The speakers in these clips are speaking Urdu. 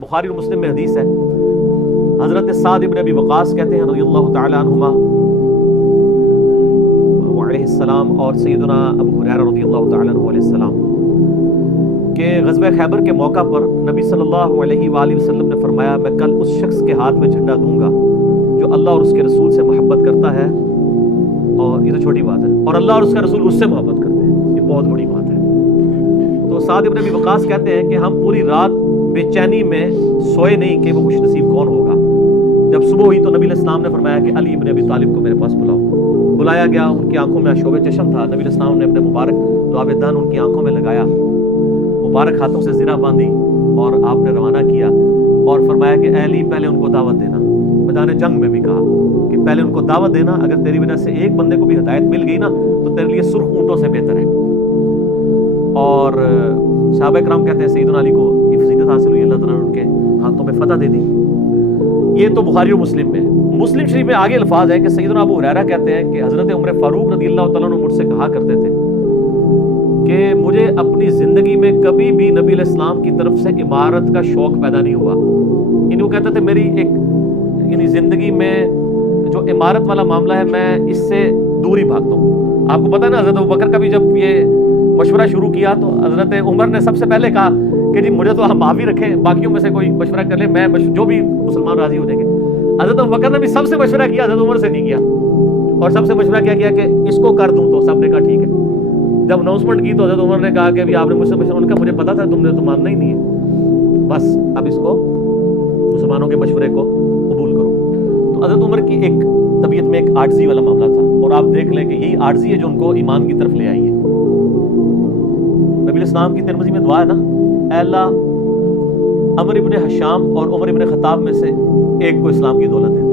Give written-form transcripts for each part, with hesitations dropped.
بخاری اور مسلم میں حدیث ہے، حضرت سعد ابن ابی وقاص کہتے ہیں رضی اللہ تعالی عنہما علیہ السلام اور سیدنا ابو ہریرہ رضی اللہ تعالی عنہ علیہ السلام کہ غزوہ خیبر کے موقع پر نبی صلی اللہ علیہ وآلہ وسلم نے فرمایا میں کل اس شخص کے ہاتھ میں جھنڈا دوں گا جو اللہ اور اس کے رسول سے محبت کرتا ہے، اور یہ تو چھوٹی بات ہے، اور اللہ اور اس کا رسول اس سے محبت کرتے ہیں، یہ بہت بڑی بات ہے۔ تو سعد ابن ابی وقاص کہتے ہیں کہ ہم پوری رات بے چینی میں سوئے نہیں کہ وہ خوش نصیب کون ہوگا۔ جب صبح ہوئی تو نبی علیہ السلام نے فرمایا کہ علی ابن ابی طالب کو میرے پاس بلاؤ۔ بلایا گیا، ان کی آنکھوں میں شوب چشم تھا، نبی علیہ السلام نے اپنے مبارک دعا دان ان کی آنکھوں میں لگایا، مبارک ہاتھوں سے زرہ باندھی اور آپ نے روانہ کیا اور فرمایا کہ اے علی پہلے ان کو دعوت دینا۔ میدان جنگ میں بھی کہا کہ پہلے ان کو دعوت دینا، اگر تیری وجہ سے ایک بندے کو بھی ہدایت مل گئی نا تو تیرے لیے سرخ اونٹوں سے بہتر ہے۔ اور صحابہ کرام کہتے ہیں سیدنا علی کو یہ فضیلت حاصل ہوئی، اللہ تعالیٰ نے ان کے ہاتھوں میں فتح دے دی۔ یہ تو بخاری اور مسلم میں۔ مسلم شریف میں آگے الفاظ ہے کہ سیدنا ابو ہریرہ کہتے ہیں کہ حضرت عمر فاروق رضی اللہ تعالیٰ عنہ مجھ سے کہا کرتے تھے کہ مجھے اپنی زندگی میں کبھی بھی نبی علیہ السلام کی طرف سے عمارت کا شوق پیدا نہیں ہوا، یعنی وہ کہتے تھے میری ایک زندگی میں جو عمارت والا معاملہ ہے میں اس سے دور ہی بھاگتا ہوں۔ آپ کو پتہ ہے نا حضرت ابوبکر کا بھی جب یہ مشورہ شروع کیا تو حضرت عمر نے سب سے پہلے کہا کہ جی مجھے تو ہم معافی رکھیں، باقیوں میں سے کوئی مشورہ کر لے، میں جو بھی مسلمان راضی ہو جائیں گے۔ حضرت ابوبکر نے بھی سب سے مشورہ کیا، حضرت عمر سے نہیں کیا، اور سب سے مشورہ کیا کہ اس کو کر دوں، تو سب نے کہا ٹھیک ہے۔ جب اناؤنسمنٹ کی تو حضرت عمر نے کہا کہ ابھی آپ نے مجھ سے مشورہ، ان کا مجھے پتا تھا تم نے تو ماننا ہی نہیں ہے، بس اب اس کو مسلمانوں کے مشورے کو قبول کرو۔ تو حضرت عمر کی ایک طبیعت میں ایک عاجزی والا معاملہ تھا، اور آپ دیکھ لیں کہ یہی عاجزی ہے جو ان کو ایمان کی طرف لے آئی ہے۔ نبی علیہ السلام کی ترمذی میں دعا ہے نا، اے اللہ عمر ابن حشام اور عمر ابن خطاب میں سے ایک کو اسلام کی دولت دے دے۔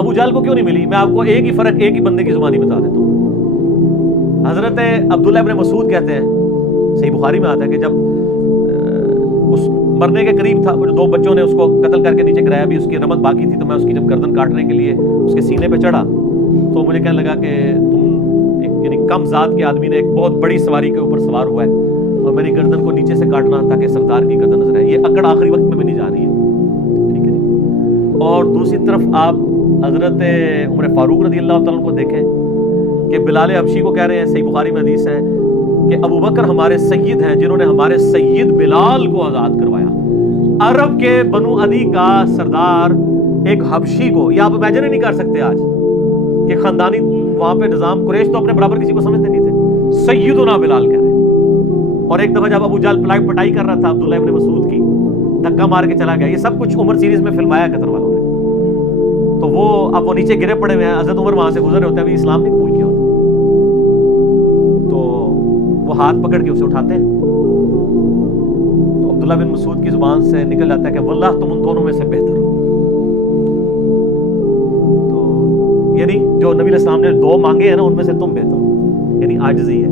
ابو جہل کو کیوں نہیں ملی؟ میں آپ کو ایک ہی فرق ایک ہی بندے کی زبانی بتا دیتا ہوں۔ حضرت عبداللہ ابن مسعود کہتے ہیں، صحیح بخاری میں آتا ہے کہ جب اس مرنے کے قریب تھا، دو بچوں نے اس کو قتل کر کے نیچے گرایا، بھی اس کی رمق باقی تھی، تو میں اس کی جب گردن کاٹنے کے لیے اس کے سینے پہ چڑھا تو مجھے کہنے لگا کہ تم یعنی کم ذات کے آدمی نے ایک بہت بڑی سواری کے اوپر سوار ہوا ہے اور میری گردن کو نیچے سے کاٹنا تاکہ سردار کی گردن نظر آئے، یہ اکڑ آخری وقت میں بھی نہیں جا رہی ہے، ٹھیک ہے جی۔ اور دوسری طرف آپ حضرت عمر فاروق رضی اللہ تعالیٰ عنہ کو دیکھیں کہ بلال حبشی کو کہہ رہے ہیں، صحیح بخاری میں حدیث ہے کہ ابوبکر ہمارے سید ہیں جنہوں نے ہمارے سید بلال کو آزاد کروایا۔ عرب کے بنو عدی کا سردار ایک حبشی کو، یہ آپ امیجن ہی نہیں کر سکتے آج کہ خاندانی وہاں پہ نظام، قریش تو اپنے برابر کسی کو سمجھتے نہیں تھے، سیدنا بلال کہہ رہے ہیں۔ اور ایک دفعہ جب ابو جہل پٹائی کر رہا تھا عبداللہ ابن مسعود کی، دھکا مار کے چلا گیا۔ یہ سب کچھ عمر سیریز میں فلمایا قطر والوں نے، تو وہ اب وہ نیچے گرے پڑے ہوئے ہیں، حضرت عمر وہاں سے گزر رہے ہوتے ہیں، ابھی اسلام نہیں قبول کیا ہوتا، تو وہ ہاتھ پکڑ کے اسے اٹھاتے ہیں، تو عبداللہ بن مسعود کی زبان سے نکل جاتا ہے کہ واللہ تم ان دونوں میں سے بہتر ہو۔ یعنی جو نبی علیہ السلام نے دو مانگے ہیں نا ان میں سے تم بہتر ہو، یعنی عاجزی ہے،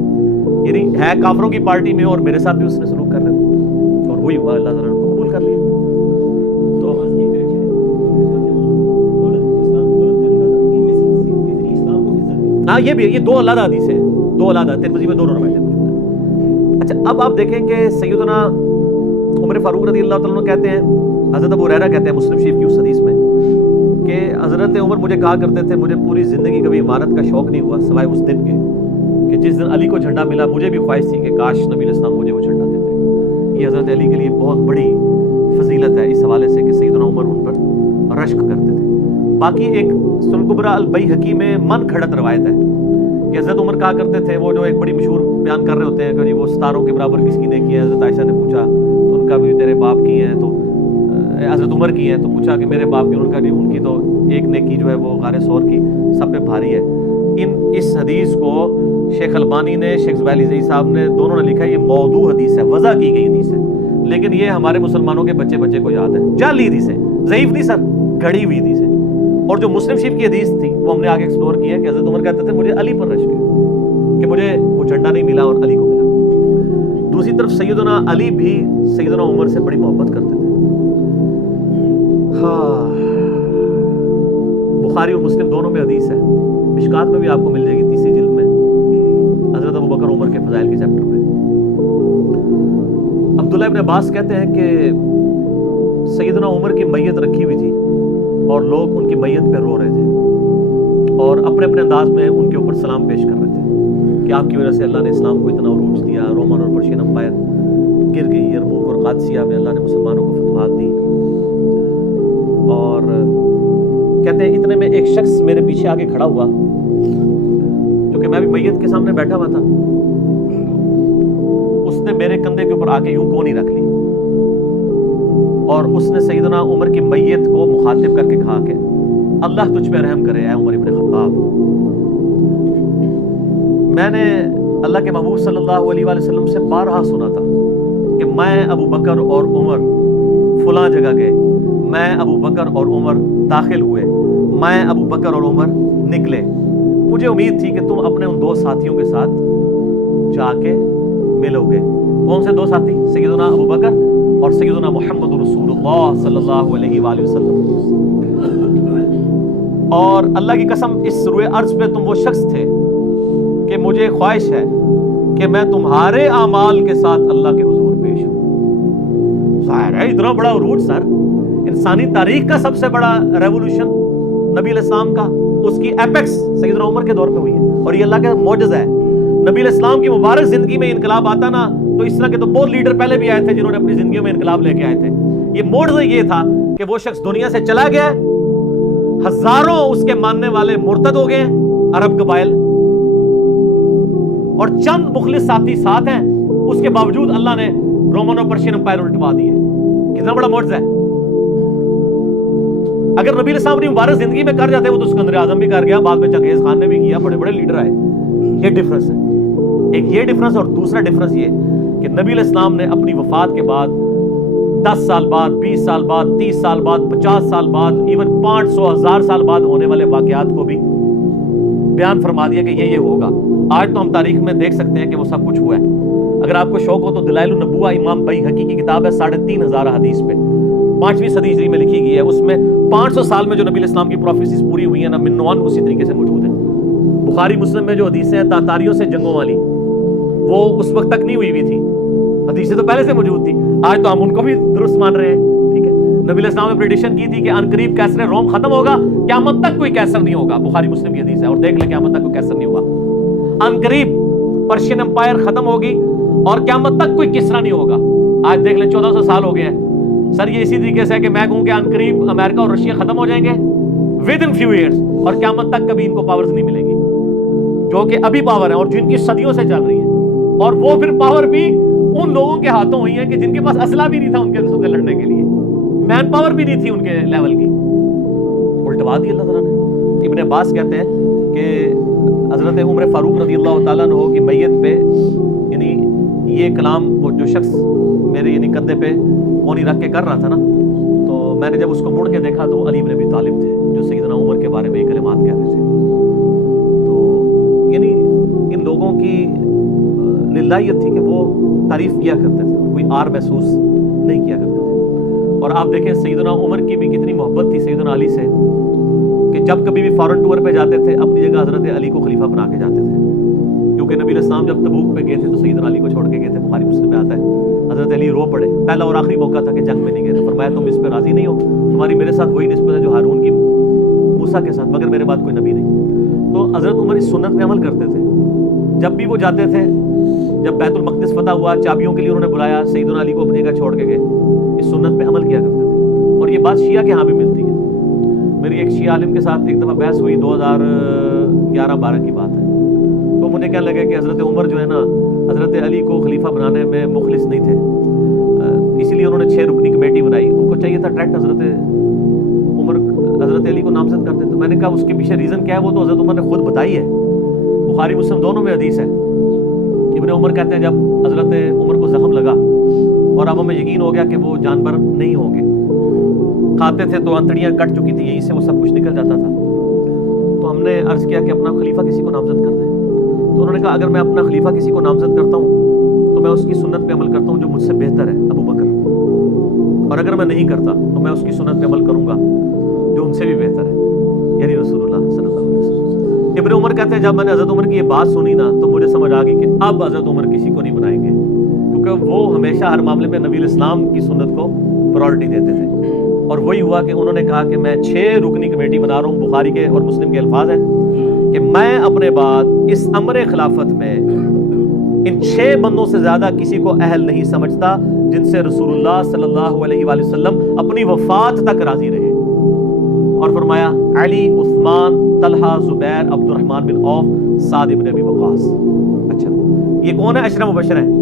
یعنی ہے کافروں کی پارٹی میں اور میرے ساتھ بھی اس نے سلوک کر رہے ہیں، اور وہی ہوا، اللہ تعالیٰ نے قبول کر لیا۔ تو ہاں یہ بھی یہ دو علیحدہ حدیث ہیں، دو علیحدہ، ترمذی میں دونوں روایتیں موجود ہیں۔ اچھا اب آپ دیکھیں کہ سیدنا عمر فاروق رضی اللہ تعالیٰ عنہ کہتے ہیں، حضرت ابو ہریرہ کہتے ہیں مسلم شریف کی اس حدیث میں کہ حضرت عمر مجھے کہا کرتے تھے مجھے پوری زندگی کبھی عمارت کا شوق نہیں ہوا سوائے اس دن کے کہ جس دن علی کو جھنڈا ملا، مجھے بھی خواہش تھی کہ کاش نبی علیہ السلام مجھے وہ جھنڈا دیتے۔ یہ حضرت علی کے لیے بہت بڑی فضیلت ہے اس حوالے سے کہ سیدنا عمر ان پر رشک کرتے تھے۔ باقی ایک سنن کبریٰ البیہقی میں من کھڑت روایت ہے کہ حضرت عمر کہا کرتے تھے، وہ جو ایک بڑی مشہور بیان کر رہے ہوتے ہیں کہ جی وہ ستاروں کے برابر کس کی نیکی ہے، حضرت عائشہ نے پوچھا تو ان کا بھی تیرے باپ کی ہیں، تو حضرت عمر کی ہیں، تو پوچھا کہ میرے باپ کی، ان کا نہیں، ان کی تو ایک نیکی جو ہے وہ غار ثور کی سب پہ بھاری ہے۔ اس حدیث کو شیخ البانی نے، شیخ زبیلی زئی صاحب نے، دونوں نے لکھا ہے یہ موضوع حدیث ہے، وضع کی گئی حدیث ہے، لیکن یہ ہمارے مسلمانوں کے بچے کو یاد ہے، جعلی حدیث ہے، ضعیف نہیں سر، گھڑی ہوئی حدیث ہے۔ اور جو مسلم شریف کی حدیث تھی وہ ہم نے آگے ایکسپلور کی ہے کہ حضرت عمر کہتے تھے مجھے علی پر رشک ہے کہ مجھے وہ جھنڈا نہیں ملا اور علی کو ملا۔ دوسری طرف سیدنا علی بھی سیدنا عمر سے بڑی محبت کرتے تھے۔ ہاں بخاری اور مسلم دونوں میں حدیث ہے، مشکات میں بھی آپ کو مل جائے گی، تیسری جلد میں، حضرت ابوبکر عمر کے فضائل کے چیپٹر میں۔ اب عبداللہ ابن عباس کہتے ہیں کہ سیدنا عمر کی میت رکھی ہوئی تھی اور لوگ ان کی میت پہ رو رہے تھے اور اپنے اپنے انداز میں ان کے اوپر سلام پیش کر رہے تھے کہ آپ کی وجہ سے اللہ نے اسلام کو اتنا عروج دیا، رومن اور پرشین امپائر گر گئی، یرموک اور قادسیہ میں اللہ نے مسلمانوں کو فتوحات دی۔ اور کہتے ہیں اتنے میں ایک شخص میرے پیچھے آگے کھڑا ہوا، کیونکہ میں بھی میت کے سامنے بیٹھا ہوا تھا، اس نے میرے کندھے کے اوپر آگے یوں گونی رکھ لی اور اس نے سیدنا عمر کی میت کو مخاطب کر کے کہا کہ اللہ تجھ پہ رحم کرے اے عمر ابن خطاب۔ میں نے اللہ کے محبوب صلی اللہ علیہ وآلہ وسلم سے بارہا سنا تھا کہ میں ابو بکر اور عمر فلاں جگہ گئے، میں ابو بکر اور عمر داخل ہوئے، میں ابو بکر اور عمر نکلے، مجھے امید تھی کہ تم اپنے ان دو ساتھیوں کے ساتھ جا کے ملو گے۔ کون سے دو ساتھی؟ سیدنا ابو بکر اور سیدنا محمد رسول اللہ صلی اللہ علیہ وآلہ وسلم۔ اور اللہ کی قسم اس روئے ارض پہ تم وہ شخص تھے کہ مجھے خواہش ہے کہ میں تمہارے اعمال کے ساتھ اللہ کے حضور پیش ہوں۔ ظاہر ہے اتنا بڑا عروج سر، انسانی تاریخ کا سب سے بڑا ریولوشن نبی علیہ السلام کا، اس کی ایپیکس سیدنا عمر کے دور پہ ہوئی ہے، اور یہ اللہ کا معجزہ ہے۔ نبی علیہ السلام کی مبارک زندگی میں انقلاب آتا نا تو اس طرح کے تو بہت لیڈر پہلے بھی آئے تھے جنہوں نے اپنی زندگیوں میں انقلاب لے کے آئے تھے۔ یہ معجزہ یہ تھا کہ وہ شخص دنیا سے چلا گیا، ہزاروں اس کے ماننے والے مرتد ہو گئے عرب قبائل، اور چند مخلص ساتھی ساتھ ہیں، اس کے باوجود اللہ نے رومن اور پرشین امپائر الٹوا دی ہے۔ کتنا بڑا معجزہ ہے۔ اگر نبی علیہ السلام اپنی مبارک زندگی میں کر جاتے، وہ تو اسکندر اعظم بھی کر گیا، بعد میں چنگیز خان نے بھی کیا، بڑے بڑے لیڈر آئے۔ یہ ڈفرنس ہے، ایک یہ ڈفرنس، اور دوسرا ڈفرنس یہ کہ نبی علیہ السلام نے اپنی وفات کے بعد 10 سال بعد، 20 سال بعد، 30 سال بعد، 50 سال بعد، ایون 500 1000 سال بعد ہونے والے واقعات کو بھی بیان فرما دیا کہ یہ ہوگا۔ آج تو ہم تاریخ میں دیکھ سکتے ہیں کہ وہ سب کچھ ہوا ہے۔ اگر آپ کو شوق ہو تو دلائل النبوہ امام بیہقی کی کتاب ہے، 3500 حدیث پہ 5ویں صدی ہجری میں لکھی گئی ہے۔ اس میں 500 سال میں جو نبی علیہ السلام کی پروفیسیز پوری ہوئی ہیں نا، منوان اسی طریقے سے موجود ہیں۔ بخاری مسلم میں جو حدیثیں ہیں تاتاریوں سے جنگوں والی، وہ اس وقت تک نہیں ہوئی ہوئی تھی، حدیثیں تو پہلے سے موجود تھی، آج تو ہم ان کو بھی درست مان رہے ہیں۔ ٹھیک ہے، نبی علیہ السلام نے پریڈکشن کی تھی کہ ان قریب کیسر روم ختم ہوگا، قیامت تک کوئی کیسر نہیں ہوگا، بخاری مسلم کی حدیث ہے، اور دیکھ لیں قیامت تک کوئی کیسر نہیں ہوگا۔ ان قریب پرشین امپائر ختم ہوگی اور قیامت تک کوئی کسرا نہیں ہوگا۔ آج دیکھ لیں 1400 سال ہو گئے ہیں سر۔ یہ اسی طریقے سے ہے کہ میں کہوں کہ ان قریب امریکہ اور رشیا ختم ہو جائیں گے ود ان فیو ایئرس، اور قیامت تک کبھی ان کو پاورز نہیں ملے گی جو کہ ابھی پاور ہے اور جن کی صدیوں سے چل رہی ہیں، اور وہ پھر پاور بھی ان لوگوں کے ہاتھوں ہوئی ہیں کہ جن کے پاس اسلحہ بھی نہیں تھا ان کے سے لڑنے کے لیے، مین پاور بھی نہیں تھی ان کے لیول کی، الٹوا دی اللہ تعالیٰ نے۔ ابن عباس کہتے ہیں کہ حضرت عمر فاروق رضی اللہ تعالیٰ عنہ کی میت پہ یعنی یہ کلام وہ جو شخص میرے یعنی کندھے پہ کونی رکھ کے کر رہا تھا نا، تو میں نے جب اس کو مڑ کے دیکھا تو علی بن ابی طالب تھے جو سیدنا عمر کے بارے میں یہ کلمات کہہ رہے تھے۔ تو یعنی ان لوگوں کی للہیت تھی کہ وہ تعریف کیا کرتے تھے، کوئی آر محسوس نہیں کیا کرتے تھے۔ اور آپ دیکھیں سیدنا عمر کی بھی کتنی محبت تھی سیدنا علی سے کہ جب کبھی بھی فارن ٹور پہ جاتے تھے اپنی جگہ حضرت علی کو خلیفہ بنا کے جاتے تھے، کیونکہ نبی علیہ السلام جب تبوک پہ گئے تھے تو سیدنا علی کو چھوڑ کے گئے تھے، بخاری مسلم میں آتا ہے۔ حضرت علی رو پڑے، پہلا اور آخری موقع تھا کہ جنگ میں نہیں گئے، تو فرمایا تم اس پہ راضی نہیں ہو، تمہاری میرے ساتھ وہی نسبت ہے جو ہارون کی موسیٰ کے ساتھ، مگر میرے بعد کوئی نبی نہیں۔ تو حضرت عمر اس سنت پہ عمل کرتے تھے، جب بھی وہ جاتے تھے، جب بیت المقدس فتح ہوا چابیوں کے لیے انہوں نے بلایا، سیدنا علی کو اپنی جگہ چھوڑ کے گئے، اس سنت پہ عمل کیا کرتے تھے۔ اور یہ بات شیعہ کے ہاں بھی ملتی ہے۔ میری ایک شیعہ عالم کے ساتھ ایک دفعہ بحث ہوئی، 2011-12 کی بات ہے، تو مجھے کہنے لگے کہ حضرت عمر جو ہے نا حضرت علی کو خلیفہ بنانے میں مخلص نہیں تھے، اسی لیے انہوں نے 6 رکنی کمیٹی بنائی، ان کو چاہیے تھا ڈائریکٹ حضرت علی کو نامزد کرتے۔ تو میں نے کہا اس کے پیچھے ریزن کیا ہے، وہ تو حضرت عمر نے خود بتائی ہے، بخاری مسلم دونوں میں حدیث ہے۔ ابن عمر کہتے ہیں جب حضرت عمر کو زخم لگا اور اب ہمیں یقین ہو گیا کہ وہ جانور نہیں ہوں گے، کھاتے تھے تو انتڑیاں کٹ چکی تھی، یہیں سے وہ سب کچھ نکل جاتا تھا، تو ہم نے عرض کیا کہ اپنا خلیفہ کسی کو نامزد کر دیں۔ تو انہوں نے کہا اگر میں اپنا خلیفہ کسی کو نامزد کرتا ہوں تو میں اس کی سنت پہ عمل کرتا ہوں جو مجھ سے بہتر ہے، ابو بکر، اور اگر میں نہیں کرتا تو میں اس کی سنت پہ عمل کروں گا جو ان سے بھی بہتر ہے، یعنی رسول اللہ صلی اللہ علیہ وسلم۔ ابن عمر کہتے ہیں جب میں نے حضرت عمر کی یہ بات سنی نا تو مجھے سمجھ آ گئی کہ اب حضرت عمر کسی کو نہیں بنائیں گے، کیونکہ وہ ہمیشہ ہر معاملے میں نبی الاسلام کی سنت کو پرائورٹی دیتے تھے. اور وہی ہوا کہ انہوں نے کہا کہ میں 6 رکنی کمیٹی بنا رہا ہوں. بخاری کے اور مسلم کے الفاظ ہیں کہ میں اپنے بعد اس امر خلافت میں ان 6 بندوں سے زیادہ کسی کو اہل نہیں سمجھتا جن سے رسول اللہ صلی اللہ علیہ وآلہ وسلم اپنی وفات تک راضی رہے. اور فرمایا علی، عثمان، طلحہ، زبیر، عبد الرحمن بن عوف، سعد بن ابی وقاص. اچھا یہ کون ہے؟ عشرہ مبشرہ ہیں.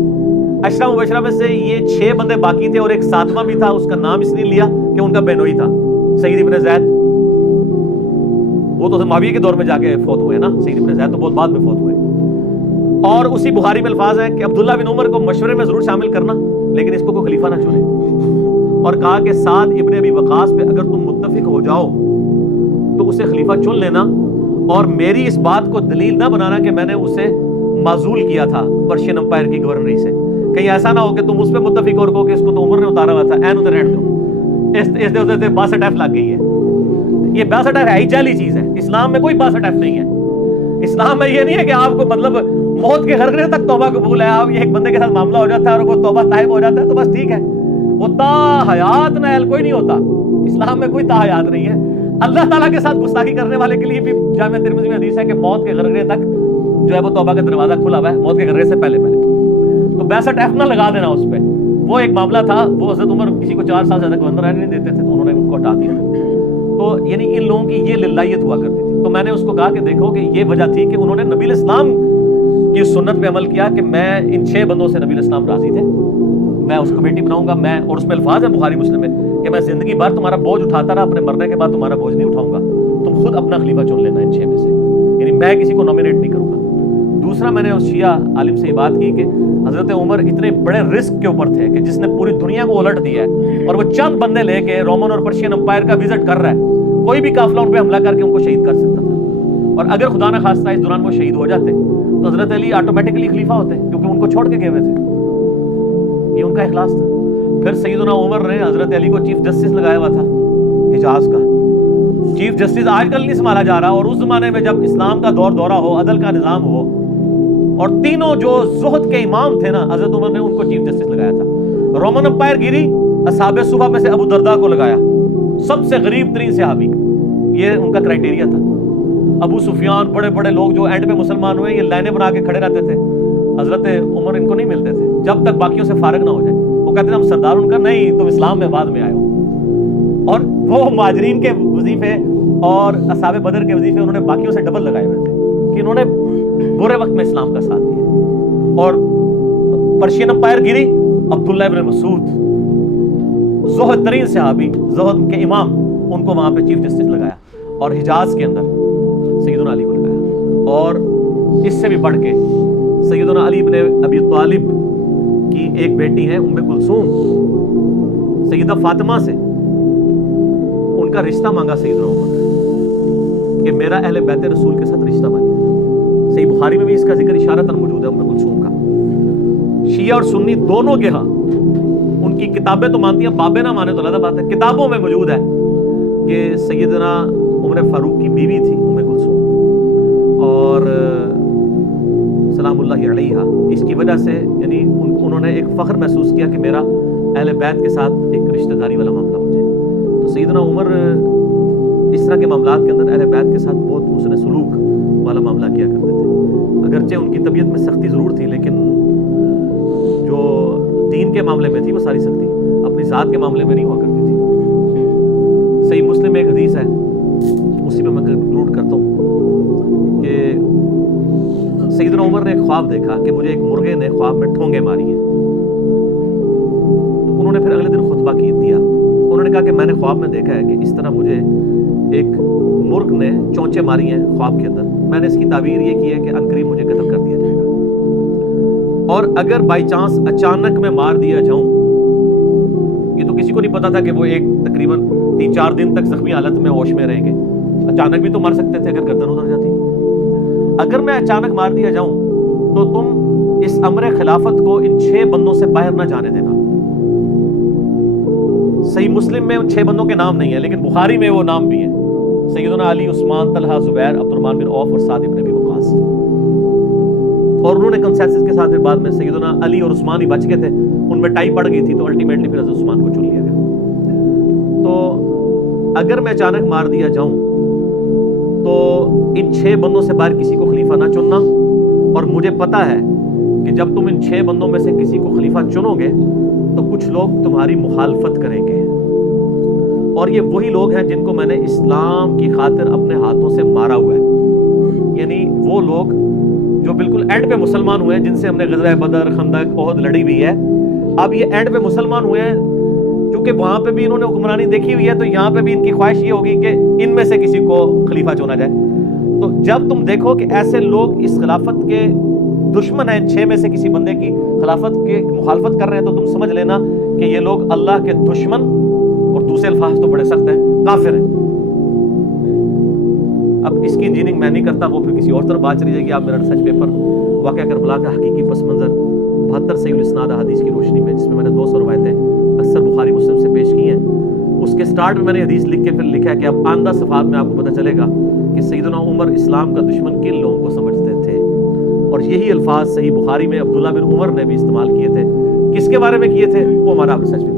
عشرہ مبشرہ میں سے یہ 6 بندے باقی تھے اور ایک 7واں بھی تھا. اس کا نام اس لیے لیا کہ ان کا بہنوئی تھا، سعید بن زید. وہ تو معاویہ کے دور میں جا کے فوت ہوئے نا. سعید بن زید تو بہت بعد میں فوت ہوئے. اور اسی بخاری میں الفاظ ہیں کہ عبداللہ بن عمر کو مشورے میں ضرور شامل کرنا لیکن اس کو کوئی خلیفہ نہ چنے. اور کہا کہ سعد ابن ابی وقاص پہ اگر تم متفق ہو جاؤ تو اسے خلیفہ چن لینا، اور میری اس بات کو دلیل نہ بنانا کہ میں نے اسے معزول کیا تھا پرشین امپائر کی گورنری سے. کہیں ایسا نہ ہو کہ تم اس پہ متفق اور کہو کہ اس کو تو عمر نے اتارا ہوا تھا، این ادھر رہن دو، اس دے ادھر سے 62 ایف لگ گئی ہے. یہ 62 ایف ہے ہی جعلی چیز ہے. اسلام میں کوئی 62 ایف نہیں ہے. اسلام میں یہ نہیں ہے کہ آپ کو مطلب موت کے غرغرے تک توبہ قبول ہے. آپ یہ ایک بندے کے ساتھ معاملہ ہو جاتا ہے اور وہ توبہ طائب ہو جاتا ہے تو بس ٹھیک ہے. وہ تا حیات نائل کوئی نہیں ہوتا. اسلام میں کوئی تا حیات نہیں ہے. اللہ تعالیٰ کے ساتھ گستاخی کرنے والے کے لیے بھی جامعہ ترمذی میں حدیث ہے کہ موت کے غرغرے تک جو ہے وہ توبہ کا دروازہ کھلا ہوا ہے، موت کے غرغرے سے پہلے. تو 62 ایف نہ لگا دینا اس پہ. وہ ایک معاملہ تھا. وہ حضرت عمر کسی کو 4 سال سے زیادہ گورنر رہنے نہیں دیتے تھے تو انہوں نے ان کو ہٹا دیا. تو یعنی ان لوگوں کی یہ للہیت ہوا کرتی تھی. تو میں نے اس کو کہا کہ دیکھو کہ یہ وجہ تھی کہ انہوں نے نبی الاسلام کی سنت پہ عمل کیا کہ میں ان 6 بندوں سے نبی الاسلام راضی تھے، میں اس کمیٹی بناؤں گا. میں اور اس میں الفاظ ہیں بخاری مسلم میں کہ میں زندگی بھر تمہارا بوجھ اٹھاتا رہا، اپنے مرنے کے بعد تمہارا بوجھ نہیں اٹھاؤں گا. تم خود اپنا خلیفہ چن لینا ان 6 میں سے، یعنی میں کسی کو نامینیٹ نہیں کروں گا. دوسرا میں نے اس شیعہ عالم سے یہ بات کی کہ حضرت عمر اتنے بڑے رسک کے اوپر تھے کہ جس نے پوری دنیا کو الٹ دیا ہے اور وہ چند بندے لے کے رومن اور پرشین امپائر کا وزٹ کر رہا ہے. کوئی بھی قافلہ ان پہ حملہ کر کے ان کو شہید کر سکتا تھا. اور اگر خدا نہ خواستہ اس دوران وہ شہید ہو جاتے تو حضرت علی آٹومیٹکلی خلیفہ ہوتے کیونکہ ان کو چھوڑ کے گئے ہوئے تھے. یہ ان کا اخلاص تھا. پھر سیدنا عمر نے حضرت علی کو چیف جسٹس لگایا ہوا تھا حجاز کا. چیف جسٹس آج کل نہیں سنبھالا جا رہا. اور اس زمانے میں جب اسلام کا دورہ ہو، عدل کا نظام ہو، اور تینوں جو زہد کے امام تھے نا، حضرت عمر نے ان کو چیف جسٹس لگایا تھا. رومن امپائر گری، اصحاب صفہ میں سے ابو درداء کو لگایا، سب سے غریب ترین صحابی. یہ ان کا کرائٹیریا تھا. ابو سفیان، بڑے بڑے لوگ جو اینڈ میں مسلمان ہوئے، یہ لائنیں بنا کے کھڑے رہتے تھے. حضرت عمر ان کو نہیں ملتے تھے جب تک باقیوں سے فارغ نہ ہو جائے. وہ کہتے تھے ہم سردار ان کا نہیں، تم اسلام میں بعد میں آئے ہو. اور وہ مہاجرین کے وظیفے اور اصحاب بدر کے وظیفے انہوں نے باقیوں سے ڈبل لگائے ہوئے تھے کہ انہوں نے برے وقت میں اسلام کا ساتھ دیا. اور پرشین امپائر گری، عبداللہ ابن مسعود، زہد ترین صحابی، زہد کے امام، ان کو وہاں پہ چیف جسٹس لگایا. اور حجاز کے اندر سیدنا علی کو لگایا. اور اس سے بھی بڑھ کے سیدنا علی بن ابی طالب کی ایک بیٹی ہے ام کلثوم، سیدہ فاطمہ سے ان کا رشتہ مانگا سیدنا عمر کہ میرا اہل بیت رسول کے ساتھ رشتہ بنے. صحیح بخاری میں بھی اس کا ذکر اشارتاً موجود ہے ام کلثوم کا. شیعہ اور سنی دونوں کے ہاں ان کی کتابیں تو مانتی ہیں، بابے نہ مانے تو علیحدہ بات ہے. کتابوں میں موجود ہے کہ سیدنا عمر فاروق کی بیوی تھی ام کلثوم، اور سلام اللہ علیہا. اس کی وجہ سے یعنی انہوں نے ایک فخر محسوس کیا کہ میرا اہل بیت کے ساتھ ایک رشتہ داری والا معاملہ ہو جائے. تو سیدنا عمر اس طرح کے معاملات کے اندر اہل بیت کے ساتھ بہت حسن سلوک والا معاملہ کیا کرتے تھے. اگرچہ ان کی طبیعت میں سختی ضرور تھی لیکن جو دین کے معاملے میں تھی وہ ساری سختی اپنی ذات کے معاملے میں نہیں ہوا کرتی تھی. صحیح مسلم میں ایک حدیث ہے، اسی میں کنکلوڈ کرتا ہوں کہ سیدنا عمر نے ایک خواب دیکھا کہ مجھے ایک مرغے نے خواب میں ٹھونگے ماری ہیں. تو انہوں نے پھر اگلے دن خطبہ دیا. انہوں نے کہا کہ میں نے خواب میں دیکھا ہے کہ اس طرح مجھے ایک مرغ نے چونچے ماری ہیں خواب کے اندر. میں نے اس کی تعبیر یہ کی ہے کہ عنقریب مجھے قتل کر دیا جائے گا، اور اگر بائی چانس اچانک میں مار دیا جاؤں، یہ تو کسی کو نہیں پتا تھا کہ وہ ایک تقریباً 3-4 دن تک زخمی حالت میں ہوش میں رہیں گے. اچانک بھی تو مر سکتے تھے اگر گردن ادھر جاتی. اگر میں اچانک مار دیا جاؤں تو تم اس امر خلافت کو ان 6 بندوں سے باہر نہ جانے دینا. صحیح مسلم میں ان 6 بندوں کے نام نہیں ہیں لیکن بخاری میں وہ نام بھی ہیں، سیدنا علی، عثمان، طلحہ، زبیر، عبد الرحمن بن عوف اور سعد بن ابی وقاص. اور انہوں نے کنسنسس کے ساتھ پھر بعد میں سیدنا علی اور عثمان ہی بچ گئے تھے، ان میں ٹائی پڑ گئی تھی، تو الٹیمیٹلی پھر حضرت عثمان کو چن لیا گیا۔ تو اگر میں اچانک مار دیا جاؤں تو ان 6 بندوں سے باہر کسی کو خلیفہ نہ چننا، اور مجھے پتا ہے کہ جب تم ان 6 بندوں میں سے کسی کو خلیفہ چنو گے تو کچھ لوگ تمہاری مخالفت کریں گے، اور یہ وہی لوگ ہیں جن کو میں نے اسلام کی خاطر اپنے ہاتھوں سے مارا ہوا ہے، یعنی وہ لوگ جو بالکل اینڈ پہ مسلمان ہوئے ہیں، جن سے ہم نے غزوہ بدر، خندق، احد لڑی ہوئی ہے۔ اب یہ اینڈ پہ مسلمان ہوئے ہیں، کیونکہ وہاں پہ بھی انہوں نے حکمرانی دیکھی ہوئی ہے، تو یہاں پہ بھی ان کی خواہش یہ ہوگی کہ ان میں سے کسی کو خلیفہ چنا جائے۔ تو جب تم دیکھو کہ ایسے لوگ اس خلافت کے دشمن ہیں، 6 میں سے کسی بندے کی خلافت کے مخالفت کر رہے ہیں، تو تم سمجھ لینا کہ یہ لوگ اللہ کے دشمن، اور دوسرے الفاظ تو بڑے سخت ہیں، کافر ہیں۔ اب اس کی انجینئرنگ میں نہیں کرتا، وہ پھر کسی اور طرف بات چلی جائے گی۔ آپ میرا ریسرچ پیپر واقعہ کربلا کا حقیقی پس منظر 72 صحیح الاسناد احادیث کی روشنی میں، جس میں نے 200 روایتیں اکثر بخاری مسلم سے پیش کی ہیں، اس کے سٹارٹ میں نے حدیث لکھ کے پھر لکھا ہے کہ اب آئندہ صفحات میں آپ کو پتہ چلے گا کہ سیدنا عمر اسلام کا دشمن کن لوگوں کو سمجھتے تھے، اور یہی الفاظ صحیح بخاری میں عبداللہ بن عمر نے بھی استعمال کیے تھے۔ کس کے بارے میں کیے تھے وہ ہمارا ریسرچ پیپر